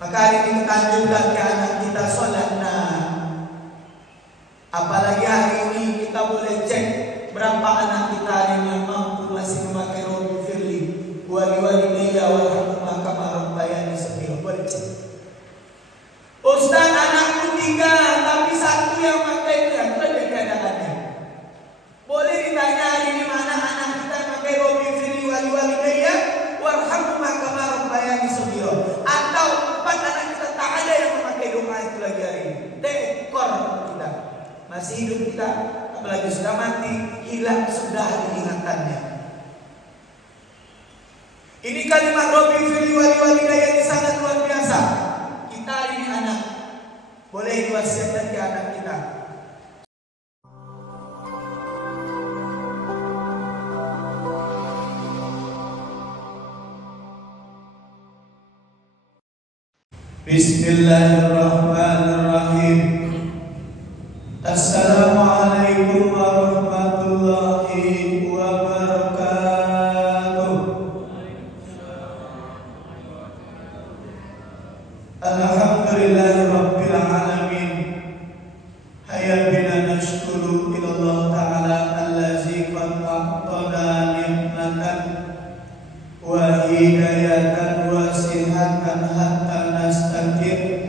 Maka hari ini kita anjurkan ke anak kita sholat. Apalagi hari ini kita boleh cek berapa anak kita hari ini yang mampu masih memakai Rabbi firli wali-walidayya warhamhuma kama rabbayani shaghira. Boleh cek. Ustaz, anakku 3 tapi 1 yang pakai itu yang ada keadaannya. Boleh ditanya hari ini mana anak kita yang pakai Rabbi firli wali-walidayya warhamhuma kama rabbayani shaghira. Atau 4 anak kita tak ada yang memakai doa itu lagi hari ini. Tekor kita masih hidup kita, apalagi sudah mati, hilang sudah diingatannya. Ini kalimat Rabbi firli wali-walidayya ini sangat luar biasa. Kita ini anak boleh diwasiatkan ke anak kita. Bismillahirrahmanirrahim. Assalamualaikum warahmatullahi wabarakatuh. Alhamdulillahirabbil alamin. Hayya bina nashkuru ila Allah ta'ala allazi qad a'tana ni'matan wa hidayatan wa sihatan hatta nastaqim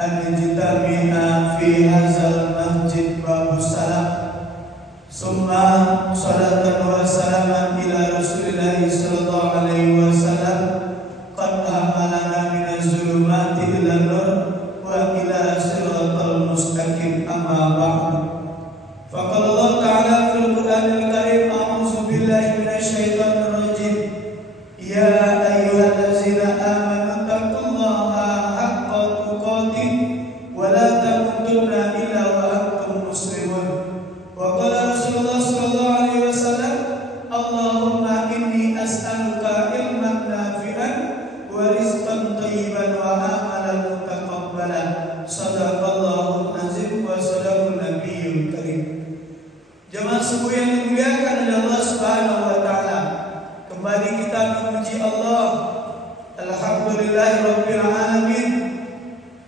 an najtami'a fi hadzal masjid babus salam. Summa salatan wa salaman ila Rasulillah sallallahu alaihi wasallam qad amalana minaz zulumati ila nur wa ila siratal mustaqim. Amma ba'd. Faqala Allah ta'ala fil Qur'anil Karim, a'udzu billahi minasy syaithanir rajim. Ya ayyuhallazina amanu taqullaha haqqa tuqatih wa la tamutunna illa wa antum muslimun. Wa qala Rasulullah sallallahu alaihi wasallam, Allahumma inni as'aluka ilman nafi'an wa rizqan thayyiban wa amalan mutaqabbalan. Shadaqallahul azim wa sadaqan nabiyyul karim. Jemaah subuh yang dimuliakan oleh Allah Subhanahu wa taala, kembali kita memuji Allah. Alhamdulillahirabbil alamin.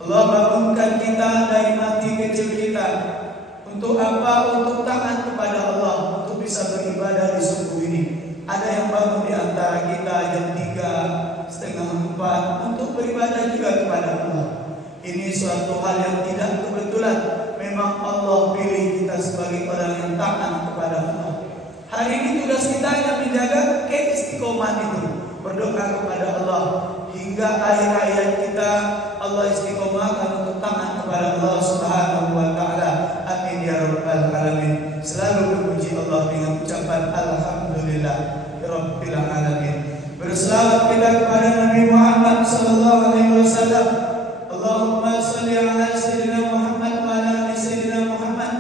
Allah bangunkan kita dari mati kecil kita. Untuk apa? Untuk taat kepada Allah, untuk bisa beribadah di subuh ini. Ada yang bangun di antara kita jam 3:30, 4 untuk beribadah juga kepada Allah. Ini suatu hal yang tidak kebetulan. Memang Allah pilih kita sebagai orang yang taat kepada Allah. Hari ini tugas kita hanya menjaga keistiqomahan itu, berdoa kepada Allah hingga akhir hayat kita. Allah istiqomahkan untuk taat kepada Allah Subhanahu wa taala. Amin ya rabbal alamin. Selalu memuji Allah dengan ucapan alhamdulillah rabbil alamin. Berselawat kita kepada Nabi Muhammad sallallahu alaihi wasallam. Allahumma shalli ala sayyidina Muhammad wa ala ali sayyidina Muhammad.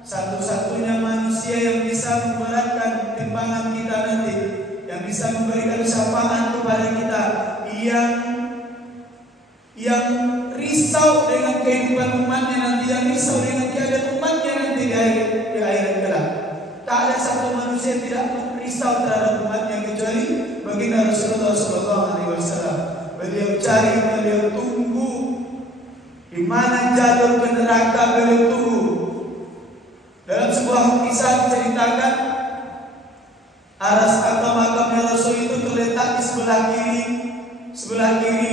Satu-satunya manusia yang bisa memberatkan timbangan kita nanti, yang bisa memberikan syafaat kepada kita, yang risau dengan kehidupan umatnya nanti, yang risau dengan keadaan umatnya nanti di akhirat kelak. Tak ada satu manusia yang tidak risau terhadap umatnya kecuali baginda Rasulullah SAW. Beliau cari, beliau tunggu di mana jalur ke neraka, beliau tunggu. Dalam sebuah kisah diceritakan, aras atau makamnya Rasul itu terletak di sebelah kiri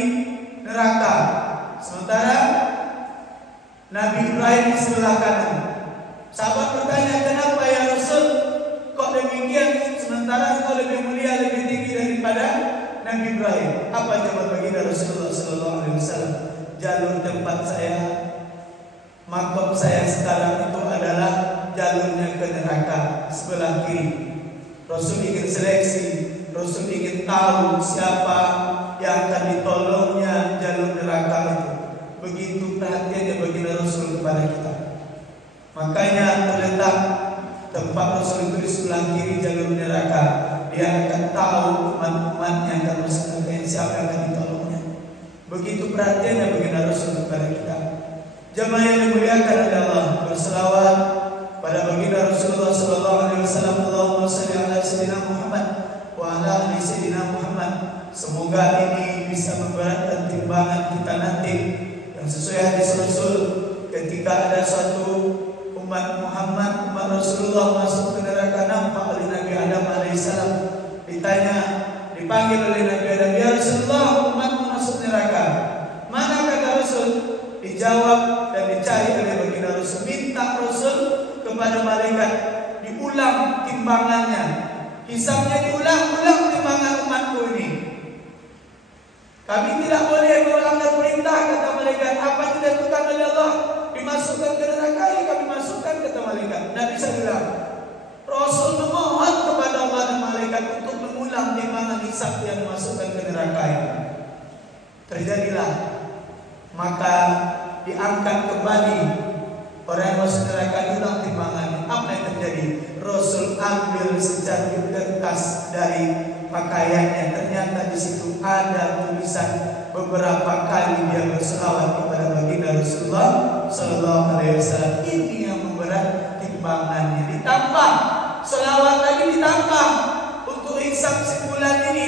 neraka, sementara Nabi Ibrahim di sebelah kanan. Sahabat bertanya, kenapa ya Rasul kok demikian, sementara engkau lebih mulia, lebih tinggi daripada Nabi Ibrahim? Apa jawab baginda Rasulullah SAW? Jalur tempat saya, makam saya sekarang itu adalah jalurnya ke neraka, sebelah kiri. Rasul ingin seleksi, Rasul ingin tahu siapa yang akan ditolongnya jalur neraka itu. Begitu perhatiannya baginda Rasul kepada kita. Makanya terletak tempat Rasul itu di sebelah kiri jalur neraka. Dia akan tahu umat-umatnya akan masuk neraka, siapa yang akan ditolongnya. Begitu perhatiannya baginda Rasul kepada kita. Jemaah yang dimuliakan oleh Allah, berselawat pada baginda Rasulullah SAW. Allahumma shalli ala sayyidina Muhammad wa ala ali sayyidina Muhammad. Semoga ini bisa memberatkan timbangan kita dipanggil oleh Nabi Adam, "Ya Rasulullah, umatmu masuk neraka." Mana kata Rasul? Dijawab dan dicari oleh baginda Rasul. Minta Rasul kepada malaikat diulang timbangannya, hisabnya diulang timbangan umatku ini. Kami tidak boleh melanggar perintah, kata malaikat. Apa tidak ditentukan oleh Allah dimasukkan ke neraka, ya kami masukkan, kata malaikat. Nabi bisa bilang, Rasul memohon kepada Allah dan malaikat untuk mengulang timbangan hisab yang dimasukkan ke neraka ini. Terjadilah, maka diangkat kembali orang yang masuk neraka, diulang timbangannya. Apa yang terjadi? Rasul ambil secangkir kertas dari pakaiannya, ternyata di situ ada tulisan beberapa kali dia berselawat kepada baginda Rasulullah Sallallahu Alaihi Wasallam. Ini yang memberat timbangannya. Ditambah selawat lagi, ditambah untuk hisab sebulan ini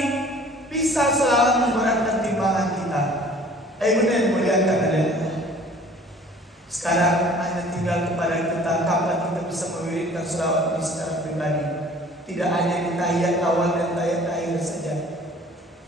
bisa selawat memberatkan timbangan kita. Benar muliakan Allah. Sekarang hanya tinggal kepada kita kapan kita bisa mewiridkan selawat ini secara pribadi. Tidak hanya di tahiyat awal dan tahiyat akhir saja.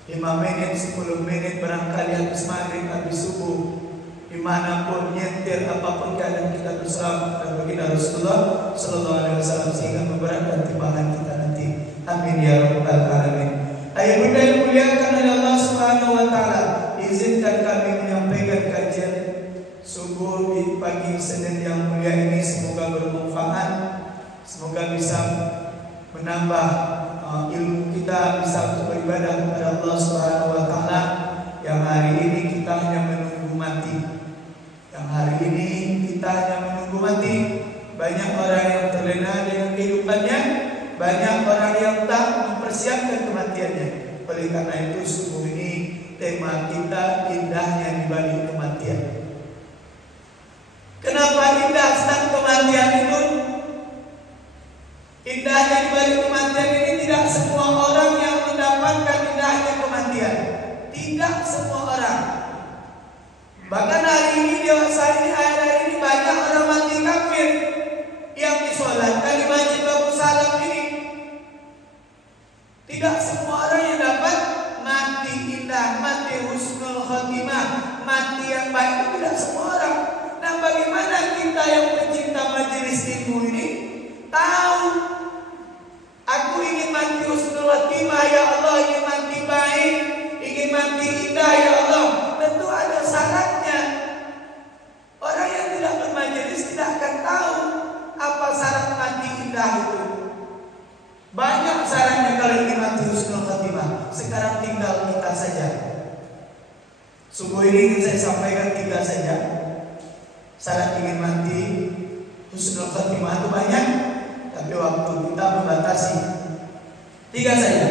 5 menit, 10 menit barangkali habis maghrib, habis subuh, dimanapun, nyetir, apapun keadaan kita berselawat kepada baginda Rasulullah Sallallahu Alaihi Wasallam sehingga memberatkan timbangan kita nanti. Amin ya rabbal alamin. Ayah bunda yang muliakan oleh Allah Subhanahu Wa Taala, izinkan kami menyampaikan kajian subuh di pagi Senin yang mulia ini. Semoga bermanfaat, semoga bisa menambah ilmu kita, bisa untuk beribadah kepada Allah Subhanahu Wa Taala. Yang hari ini kita hanya menunggu mati. Yang hari ini kita hanya menunggu mati. Banyak orang yang terlena dengan kehidupannya, banyak orang yang tak mempersiapkan kematiannya. Oleh karena itu subuh ini tema kita indahnya di balik kematian. Kenapa indah tentang kematian itu? Indahnya di balik kematian ini tidak semua orang yang mendapatkan indahnya kematian. Tidak semua orang. Bahkan hari ini, dewasa ini, hari ini banyak orang mati kafir yang disolatkan di Masjid Abu Salam ini. Tidak semua orang yang dapat mati indah, mati husnul khotimah, mati yang baik, itu tidak semua orang. Nah, bagaimana kita yang pencinta majelis ilmu ini tahu aku ingin mati husnul khotimah ya Allah, ingin mati baik, ingin mati indah ya Allah? Tentu ada syaratnya. Orang yang tidak bermajelis tidak akan tahu apa syarat mati indah itu. Banyak syaratnya kalau ingin mati husnul khotimah. Sekarang tinggal kita saja. Subuh ini ingin saya sampaikan 3 saja. Syarat ingin mati husnul khotimah itu banyak, tapi waktu kita membatasi. 3 saja.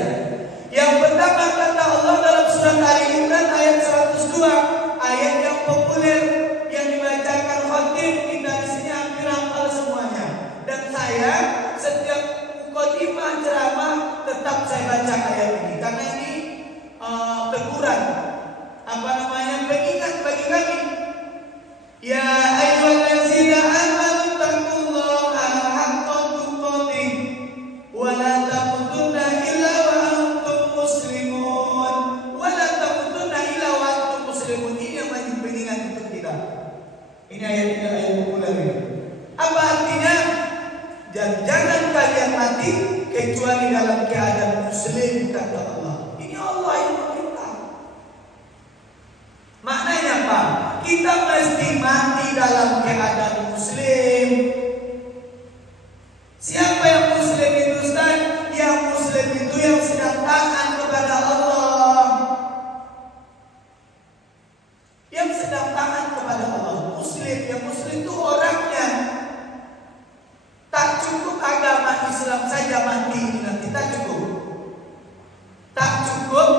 Yang pertama kata Allah dalam surat Ali Imran ayat 102, ayat yang populer yang dibacakan khatib, kita di sini hampir hafal semuanya. Dan saya setiap mukadimah ceramah tetap saya baca ayat ini karena ini teguran, pengingat bagi kami. Ya ayyuhallazina amanu taqullaha haqqa tuqatih wa la tamutunna illa wa antum muslimun, wa la tamutunna illa wa antum muslimun. Ini yang wajib pengingat untuk kita. Ini ayat populer ini. Apa artinya? Dan jangan kalian mati kecuali dalam keadaan muslim, kata Allah. Ini Allah yang memerintah. Maknanya apa? Kita mesti mati dalam keadaan muslim. Siapa yang muslim itu, Ustaz? Yang muslim itu yang sedang taat kepada Allah. Yang sedang taat kepada Allah. Muslim, yang muslim itu orangnya. Tak cukup agama Islam saja mati ini nanti, tak cukup. Tak cukup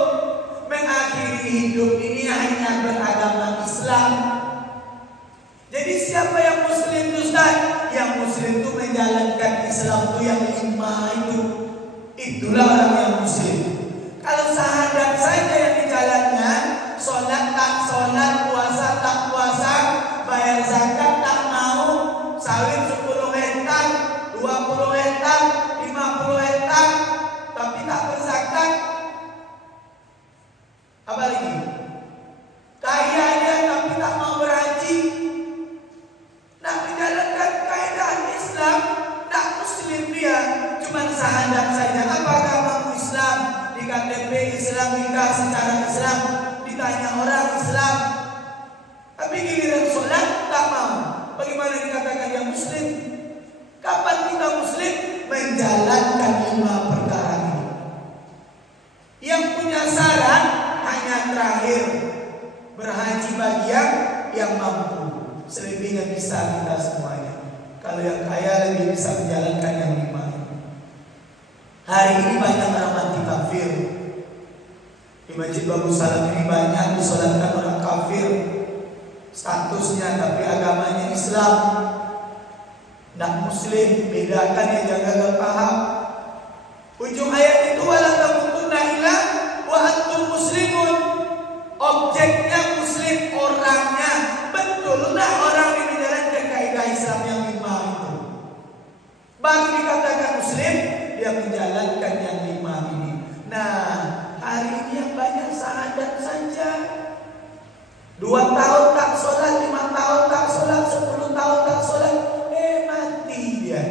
mengakhiri hidup ini hanya beragama Islam. Jadi siapa yang muslim itu, Ustaz? Yang muslim itu menjalankan Islam itu yang 5 itu. Itulah orang yang muslim. Kalau syahadat saja yang dijalankan, sholat tak sholat, puasa tak puasa, bayar zakat tak mau, sawit 10 hektar, 20 hektar, 50 hektar, tapi tak berzakat, ngasih bagian yang mampu. Selebihnya bisa kita semuanya. Kalau yang kaya lebih bisa menjalankan yang 5. Hari ini banyak orang mati kafir. Di Masjid Bagus Salam ini banyak disolatkan orang kafir, statusnya tapi agamanya Islam. Nak Muslim, bedakan ya, jangan paham. Ujung ayat itu wala tamutunna illa wa antum muslimun. Objeknya Muslim, orangnya betullah orang yang menjalankan kaidah Islam yang 5 itu. Baru dikatakan Muslim, dia menjalankan yang 5 ini. Nah, hari ini yang banyak syahadat saja. 2 tahun tak sholat, 5 tahun tak sholat, 10 tahun tak sholat, mati dia.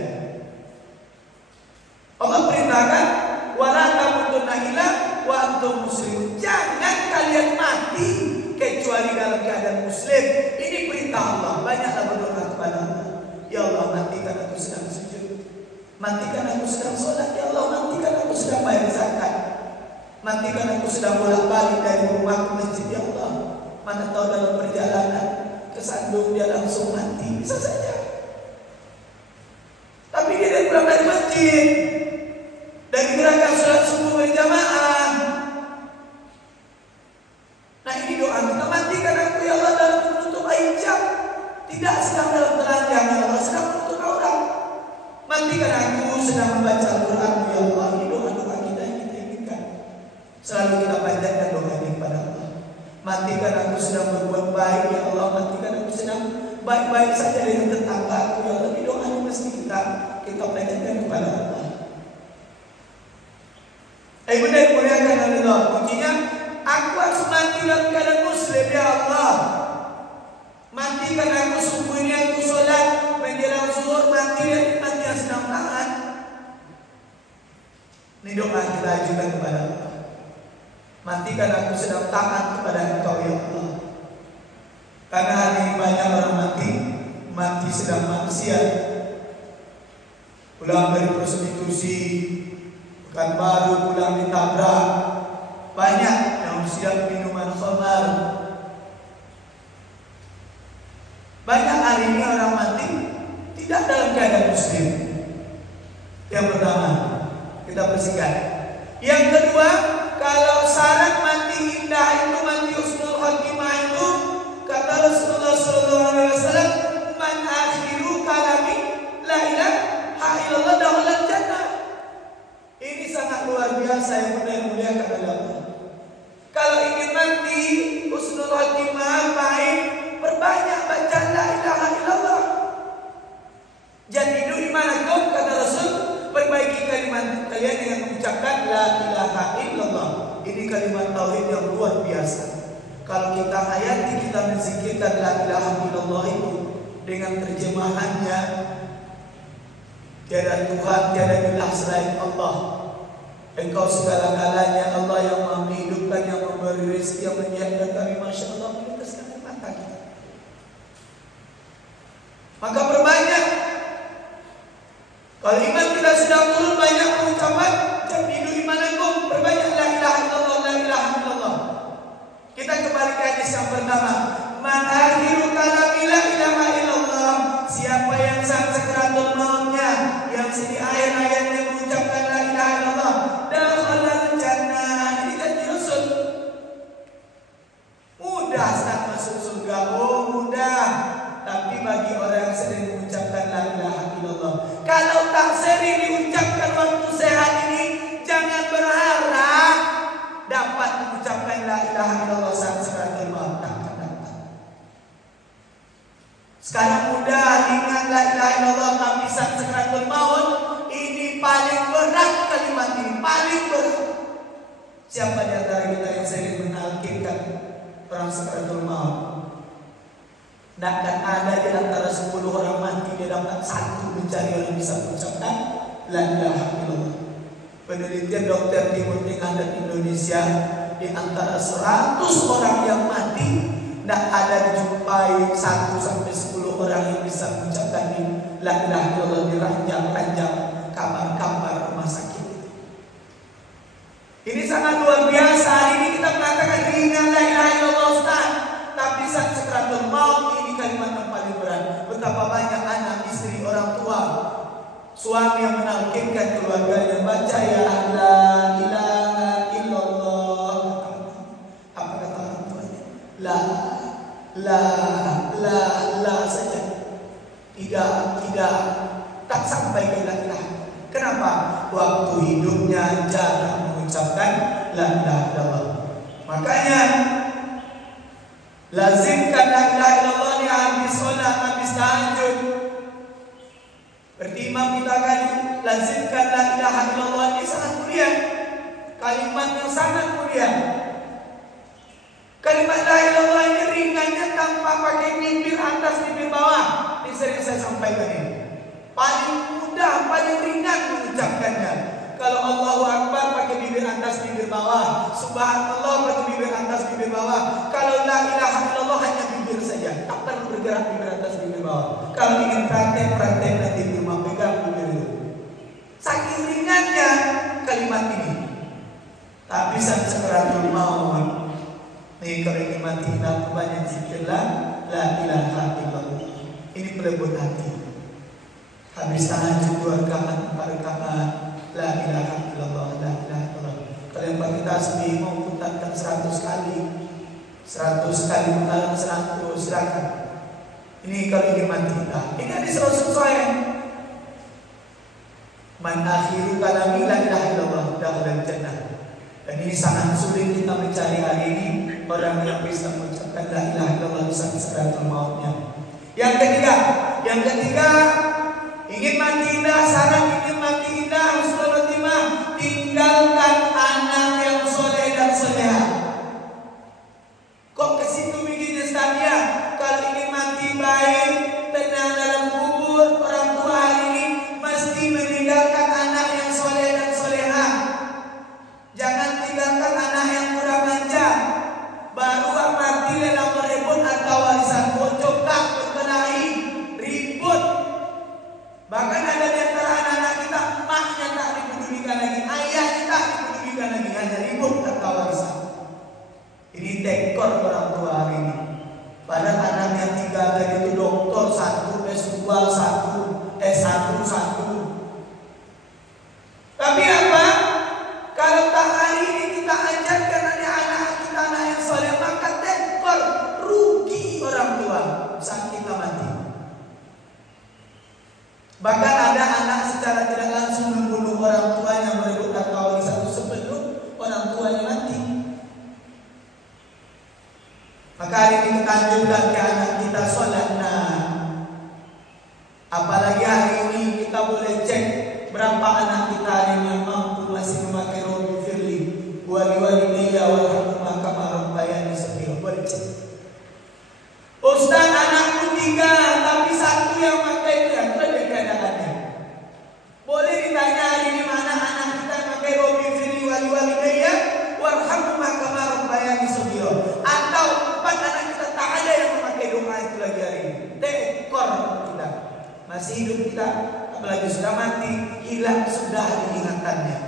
Allah perintahkan wala tamutunna illa wa antum muslimun. Jangan kalian mati kecuali dalam keadaan muslim. Ini perintah Allah. Banyaklah berdoa kepada Allah. Ya Allah, matikan aku sedang sujud. Matikan aku sedang sholat. Ya Allah, matikan aku sedang bayar zakat. Matikan aku sedang bolak-balik dari rumah ke masjid. Ya Allah, mana tahu dalam perjalanan kesandung dia langsung mati. Bisa saja. Tapi dia dari pulang dari masjid, dari gerakan sholat subuh berjamaah. Nah, ini doa kita, matikan aku ya Allah dalam menutup hijab, tidak sedang dalam telanjang ya Allah, sedang menutup aurat. Matikan aku sedang membaca Al-Quran ya Allah. Ini doa-doa kita yang kita inginkan. Selalu kita panjatkan doa ini kepada Allah. Matikan aku sedang berbuat baik ya Allah. Matikan aku sedang baik-baik saja dengan tetangga aku ya Allah. Ini doa yang mesti kita panjatkan kepada Allah. Bunda yang muliakan Allah, kuncinya aku harus mati dalam keadaan muslim ya Allah. Matikan aku subuh ini aku sholat, menjelang zuhur mati yang sedang taat. Ini doa kita ajukan kepada Allah. Matikan aku sedang taat kepada Engkau ya Allah. Karena hari ini banyak orang mati sedang maksiat. Pulang dari prostitusi, Pekanbaru pulang ditabrak. Banyak yang siap minuman khamar. Banyak hari ini orang mati tidak dalam keadaan muslim. Yang pertama, kita bersihkan. Yang kedua, kalau syarat mati indah itu, mati husnul khatimah itu, kata Rasulullah SAW, man akhiru kalami la ilaha illallah dakhalal jannah. Ini sangat luar biasa yang mulia-mulia kepada Allah. Kalau ingin mati husnul khatimah baik, perbanyak baca la ilaha illallah. Jadidu imanakum, kata Rasul, perbaiki kalimat kalian dengan mengucapkan la ilaha illallah. Ini kalimat tauhid yang luar biasa. Kalau kita hayati, kita menzikirkan la ilaha illallah itu dengan terjemahannya, tiada Tuhan, tiada ilah selain Allah. Engkau segala-galanya, Allah yang menghidupkan, yang memberi rezeki, yang menyiapkan kami. Masya Allah, melintaskan mata kita. Maka perbanyak. Kalau iman kita sedang turun, banyak pengucapan jadidu imanakum, perbanyak la ilaha illallah, la ilaha illallah. Kita kembali ke hadis yang pertama. Man akhiru kalami la ilaha illallah. Siapa yang saat sakaratul mautnya, yang sedih ayat-ayatnya mengucapkan la ilaha illallah, dakhalal jannah. Ini janji Rasul. Mudah saat masuk surga, oh mudah. Tapi bagi orang yang sering mengucapkan la ilaha illallah, kalau tak sering diucapkan waktu sehat ini, jangan berharap dapat mengucapkan la ilaha illallah saat sakaratul maut. Sekarang mudah ingat la ilaha illallah, tapi saat sakaratul maut ini paling berat kalimat ini, paling berat. Siapa di antara kita yang sering menalkinkan orang sakaratul maut? Tidak akan ada di antara 10 orang mati dia dapat 1 mencari orang bisa mengucapkan la ilaha illallah. Penelitian dokter Timur Tengah dan Indonesia, di antara 100 orang yang mati, tidak ada dijumpai 1 sampai 10 orang yang bisa mengucapkan la ilaha illallah di ranjang-ranjang kamar-kamar rumah sakit. Ini sangat luar biasa. Hari ini kita mengatakan ringan la ilaha illallah Ustaz, tapi Suami yang menalkinkan keluarganya, baca ya la ilaha illallah. Apa kata orang tuanya? La saja. Tidak tak sampai ke la ilaha. Kenapa? Waktu hidupnya jarang mengucapkan la ilaha illallah. Makanya lazimkan la ilaha illallah di habis sholat, habis tahajud. Bertimam kita kali lazimkan la ilaha illallah, ini sangat mulia. Kalimat yang sangat mulia. Kalimat la ilaha illallah ini ringannya tanpa pakai bibir atas bibir bawah. Ini sering saya sampaikan ini. Paling mudah, paling ringan mengucapkannya. Kalau Allahu Akbar pakai bibir atas bibir bawah, Subhanallah pakai bibir atas bibir bawah. Kalau la ilaha illallah hanya bibir saja, tak perlu bergerak bibir atas bibir bawah. Kalau ingin praktek nanti di rumah, pegang bibir itu. Saking ringannya kalimat ini. Tapi sampai sekeratul maut. Nih kalau ingin mati kita banyak zikirlah la ilaha illallah. Ini pelebut hati. Habis tahajud 2 rakaat 4 rakaat la ilaha illallah, la ilaha illallah. Kalau yang pakai tasbih mau putarkan 100 kali 100 kali putaran 100 silakan. Ini kalau ingin mati kita. Ini hadis Rasulullah. Man akhiru kalami la ilaha illallah dakhala jannah. Dan ini sangat sulit kita mencari hari ini orang yang bisa mengucapkan la ilaha illallah sampai sekeratul mautnya. Yang ketiga, ingin mati indah, saran ingin mati indah, husnul khotimah, tinggalkan anak yang soleh dan soleha. Kok ke situ bikinnya Stadia? Kalau ingin mati baik, tenang dalam kubur, orang tua hari ini mesti meninggalkan anak yang soleh dan soleha. Jangan tinggalkan anak yang kurang manja. Baru mati dalam merebut atau warisan bocok tak berkelahi, ribut. Bahkan ada di antara anak-anak kita, emaknya tak dipedulikan lagi, ayahnya tak dipedulikan lagi, hanya ribut atau warisan. Ini tekor orang tua hari ini. Padahal anak yang 3 tadi itu doktor 1, S2 1, S1 1. Tapi apa? Kalau tak hari ini kita ajarkan anak-anak kita anak yang soleh, maka tekor rugi orang tua saat kita mati. Bahkan ada anak secara tidak langsung membunuh orang tuanya, merebut harta warisan sebelum orang tuanya mati. Maka hari ini kita anjurkan ke anak kita sholat. Apalagi hari ini kita boleh cek berapa anak kita hari ini yang mampu masih memakai Rabbi firli wali-walidayya warhamhuma kama rabbayani shaghira. Boleh cek. Ustaz, anakku 3 tapi 1 yang pakai itu, yang keadaannya. Boleh ditanya hari ini mana anak kita yang pakai Rabbi firli wali-walidayya warhamhuma kama rabbayani shaghira. Atau 4 anak kita tak ada yang memakai doa itu lagi hari ini. Tekor kita. Masih hidup kita, apalagi sudah mati, hilang sudah diingatannya.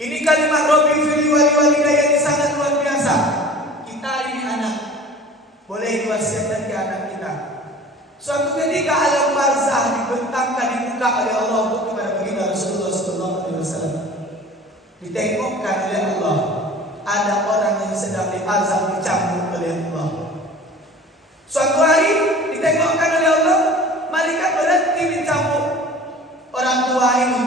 Ini kalimat Rabbi firli wali-walidayya ini sangat luar biasa. Kita hari ini anak boleh diwasiatkan ke anak kita. Suatu ketika alam barzah dibentangkan, dibuka oleh Allah untuk kepada baginda Rasulullah SAW. Ditengokkan oleh Allah, ada orang yang sedang diazab, dicambuk oleh Allah. Suatu hari ditengokkan oleh Allah, malaikat berhenti mencambuk orang tua ini.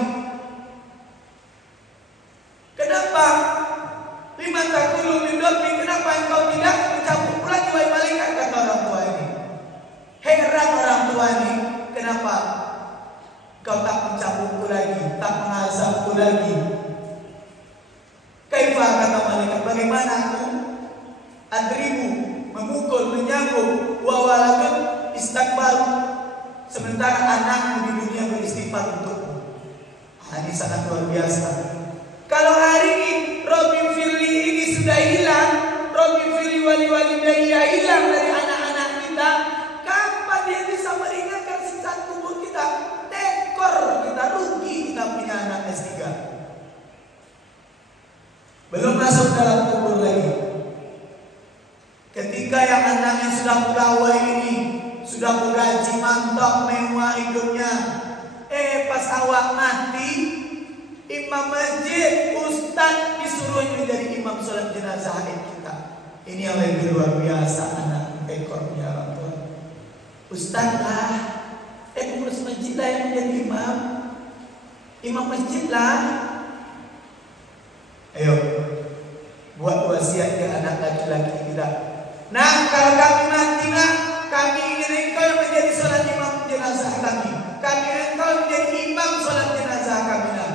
Kenapa? Lima takulu min rabbi, kenapa engkau tidak mencambuk lagi wahai malaikat, kata orang tua ini. Heran orang tua ini, kenapa kau tak mencambukku lagi, tak mengazabku lagi? Kaifa, kata malaikat, bagaimana aku adribu, memukul, menyambuk, wawalakan istakbar, sementara anakmu di dunia beristighfar untukmu. Ini sangat luar biasa. Kalau hari ini Rabbi firli ini sudah hilang, Rabbi firli wali-walidayya hilang dari anak-anak kita, kapan dia bisa meringankan siksa kubur kita? Tekor kita, rugi kita punya anak S3. Belum masuk dalam kubur lagi. Ketika yang anaknya sudah pegawai ini sudah bergaji mantap mewah hidupnya. Pas awak mati, imam masjid, ustaz disuruh menjadi imam sholat jenazah kita. Ini yang lebih luar biasa anak ekornya orang tua. Ustaz lah, pengurus masjid lah yang menjadi imam masjid lah. Ayo, buat wasiat ke anak laki-laki kita. Nah, kalau kami mati nak, kami ingin engkau yang menjadi sholat imam jenazah kami. Kami engkau menjadi imam sholat jenazah kami nak.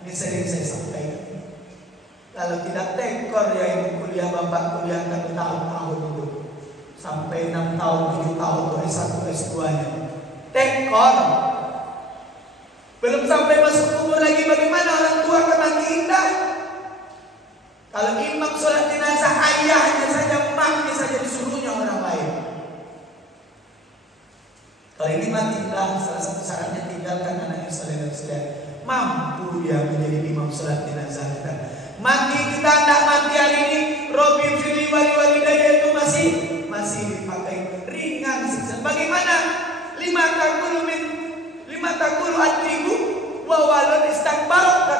Ini sering saya sampaikan. Kalau tidak tekor ya ibu kuliah, bapak kuliah kan tahun-tahun dulu. Sampai 6 tahun, 7 tahun tuh S1, S2 nya. Tekor. Belum sampai masuk umur lagi, bagaimana orang tua akan mati indah? Kalau imam sholat jenazah ayahnya saja, emaknya saja disuruhnya orang lain. Kalau ini mati indah, salah satu syaratnya tinggalkan anaknya soleh dan soleh. Mampu dia menjadi imam sholat jenazah kita. Mati kita tidak mati hari ini, Robi fili wali-walidaya itu masih dipakai ringan siksa. Bagaimana? 5 takulu atribu wa walad istakbar,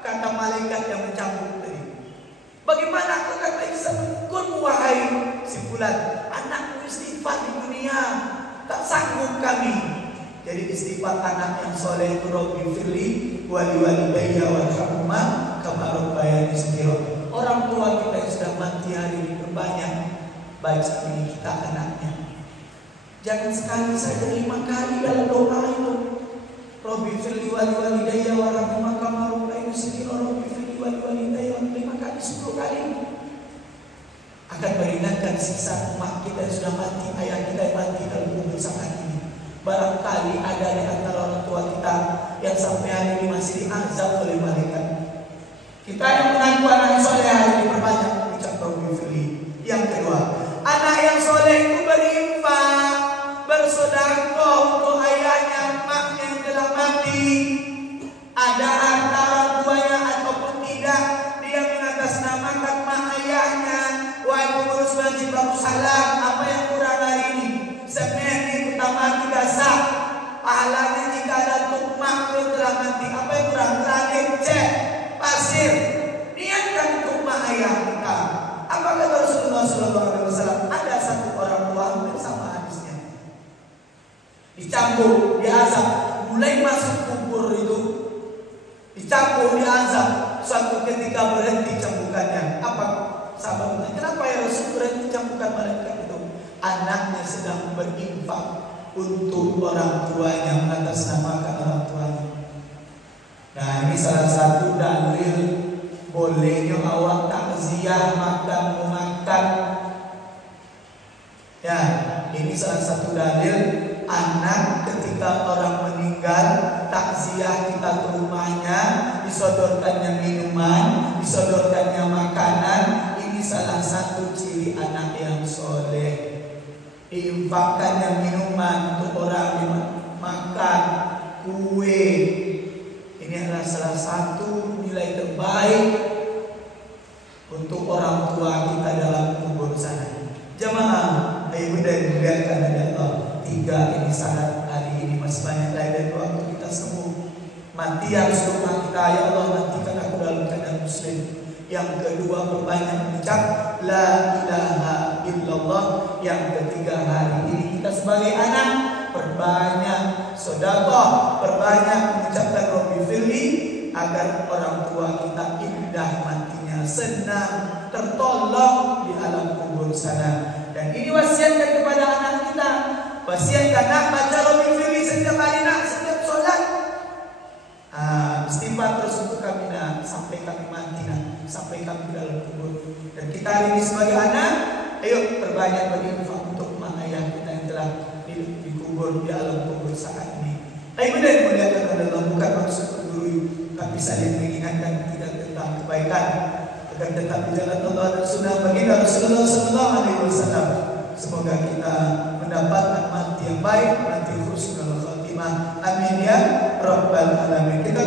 kata malaikat yang mencambuk tadi. Bagaimana kau kata bisa mengukur wahai si fulan, anakmu istighfar di dunia, tak sanggup kami. Jadi istighfar anak yang soleh itu Rabbi firli wali-walidayya warhamhuma kama rabbayani shaghira. Orang tua kita yang sudah mati hari ini berbanyak, baik seperti kita anaknya. Jangan sekali saja 5 kali dalam doa itu. Rabbi firli wali-walidayya warhamhuma kama rabbayani shaghira. Rabbi firli wali-walidayya 5 kali, 10 kali. Akan meringankan siksa emak kita yang sudah mati, ayah kita yang mati dalam kubur saat ini. Barangkali ada di antara orang tua kita yang sampai hari ini masih diazab oleh malaikat. Kita yang mengaku anak yang soleh hari ini berbanyak ucap Rabbi firli. Yang kedua, anak yang soleh itu berinfak, bersedekah untuk ayahnya, emaknya yang telah mati. Ada harta orang tuanya ataupun tidak, dia mengatasnamakan mak ayahnya. Wahai pengurus masjid Babu Salam, apa yang kurang hari ini? Semen utama tidak sah. Pahalanya jika ada untuk mak yang telah mati. Apa yang kurang? Granit, cat, pasir. Niatkan untuk mak ayah kita. Apa kata Rasulullah SAW? Ada satu orang tua hampir sama hadisnya. Dicampur, diazab, mulai masuk kubur itu. Dicampur, diazab. Suatu ketika berhenti cambukannya. Apa sahabatnya? Kenapa ya Rasul berhenti cambukan malaikat itu? Anaknya sedang berinfak untuk orang tuanya, mengatasnamakan orang tuanya. Nah, ini salah satu dalil bolehnya awak takziah makan. Ya, ini salah satu dalil anak ketika orang meninggal, takziah kita ke rumahnya, disodorkannya minuman, disodorkannya makanan. Ini salah satu ciri anak yang soleh. Diinfakkannya minuman untuk orang yang makan, kue. Ini adalah salah satu nilai terbaik untuk orang tua kita dalam kubur sana. Jamaah, ayo bunda dimuliakan oleh Allah. 3 ini syarat hari ini, masih banyak lain dari waktu kita semua. Mati harus doa kita, ya Allah matikan aku dalam keadaan muslim. Yang kedua, berbanyak mengucap la ilaha illallah. Yang ketiga, hari ini kita sebagai anak berbanyak sedekah, berbanyak mengucapkan Rabbi firli, agar orang tua kita indah matinya, senang, tertolong di alam kubur sana. Dan ini wasiatkan kepada anak kita. Wasiatkan nak baca Rabbi firli setiap hari nak, setiap solat. Istighfar terus untuk kami nak, sampai kami mati nak, sampai kami dalam kubur. Dan kita hari ini sebagai anak, ayo perbanyak berinfak untuk mak ayah kita yang telah dikubur di alam kubur saat ini. Ayo bunda dimuliakan oleh Allah, bukan maksud menggurui, tapi saling mengingatkan tidak tentang kebaikan, agar tetap di jalan Allah dan sunnah baginda Rasulullah SAW. Semoga kita mendapatkan mati yang baik, mati husnul khatimah. Amin ya Rabbal Alamin. Kita